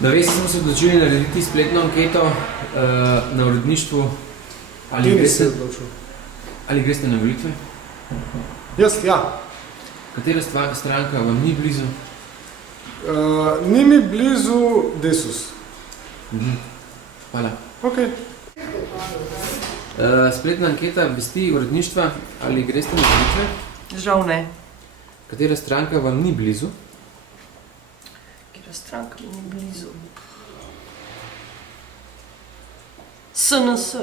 Na Vesti smo se odločili narediti spletno anketo na uredništvu. Ali greste na volitve? Jaz, ja. Katera stranka vam ni blizu? Ni mi blizu Desus. Hvala. Ok. Spletna anketa Vesti uredništva. Ali greste na volitve? Žal ne. Katera stranka vam ni blizu? Katera stranka mi ni blizu? SNS.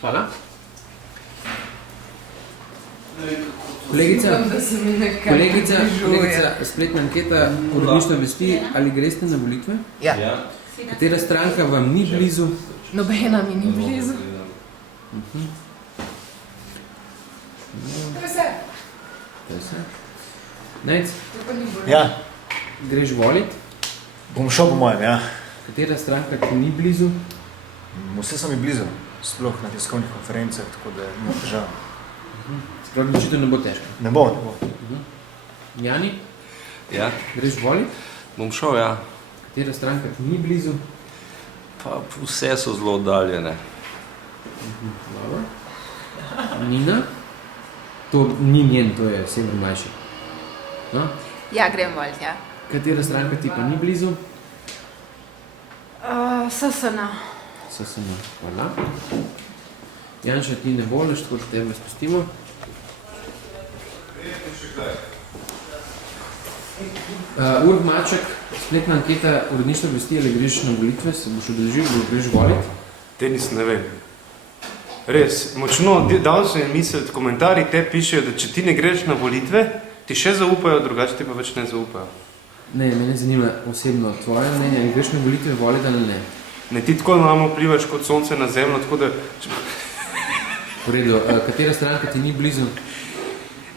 Hvala. Kolegica, spletna anketa uredništva Vesti. Ali greste na volitve? Ja. Katera stranka vam ni blizu? Nobena mi ni blizu. To je vse. Nejc, Ja, greš volit? bom šel po mojem, ja. Katera stranka ti ni blizu? Vse so mi blizu, sploh na tiskovnih konferencah, tako da ni težav. Sprav odločitev ne bo težko. Ne bo. Jani, Ja, greš volit? bom šel, ja. Katera stranka ti ni blizu? Pa vse so zelo oddaljene. Dobro. Nina? To ni njen, to je Sever mlajši. No? Ja, grem volit, ja. Katera stranka ti pa ni blizu? SSN. SSN. Hvala. Janša, ti ne voliš, tako da tebe spustimo. Urh Maček, spletna anketa uredništva Vesti, ali greš na volitve, se boš udeležil, greš volit? Tenis ne vem. Res, močno dal sem misliti, komentarji te pišejo, da če ti ne greš na volitve, ti še zaupajo, drugače ti pa več ne zaupajo. Ne, mene zanima osebno tvoje mnenje, ali greš na volitve volit ali ne? Ne, ti tako imamo vplivaš kot sonce na zemljo, tako da... V redu, katera stranka ti ni blizu?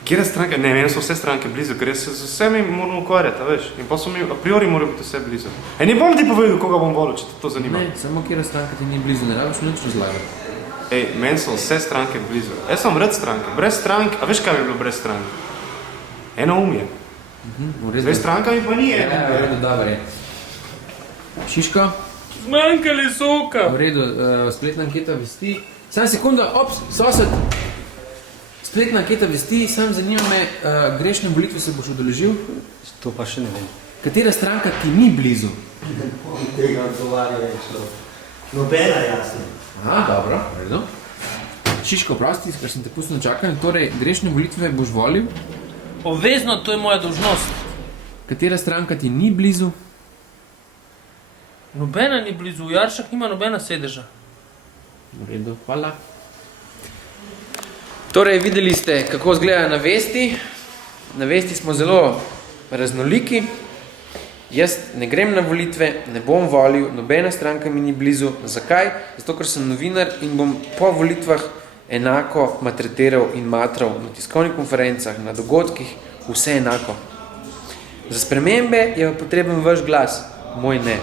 Kjera stranka? Ne, meni so vse stranke blizu, ker jaz se z vsemi moram ukvarjati, a veš? In pa so mi a priori morajo biti vse blizu. Ne bom ti povedal, koga bom volil, če te to zanima. Ne, samo kjera stranka ti ni blizu, ne rabiš nič razlagati. Ej, meni so vse stranke blizu. Jaz sem rad stranke, brez strank, a veš kaj bi bilo brez strank? Eno umje. Zdaj stranka mi pa ni eno. Ja, v redu, dobro je. Šiško? Zmanjkali soka. V redu, spletna anketa Vesti. Samo sekunda, ops, sosed. Spletna anketa Vesti, samo zanima me, greš na volitve, se boš udeležil? To pa še ne vem. Katera stranka ti ni blizu? Tega odgovarja je šlo. Nobena jasno. Aha, dobro, v redu. Šiško, prosti, ker sem te pustno čakal. Torej, greš na volitve, boš volil? Obvezno, to je moja dolžnost. Katera stranka ti ni blizu? Nobena ni blizu, Jaršak nima nobena sedeža. V redu, hvala. Torej, videli ste, kako izgleda na Vesti. Na Vesti smo zelo raznoliki. Jaz ne grem na volitve, ne bom volil, nobena stranka mi ni blizu. Zakaj? Zato, ker sem novinar in bom po volitvah enako maltretiral in matral na tiskovnih konferencah, na dogodkih, vse enako. Za spremembe je potreben vaš glas, moj ne.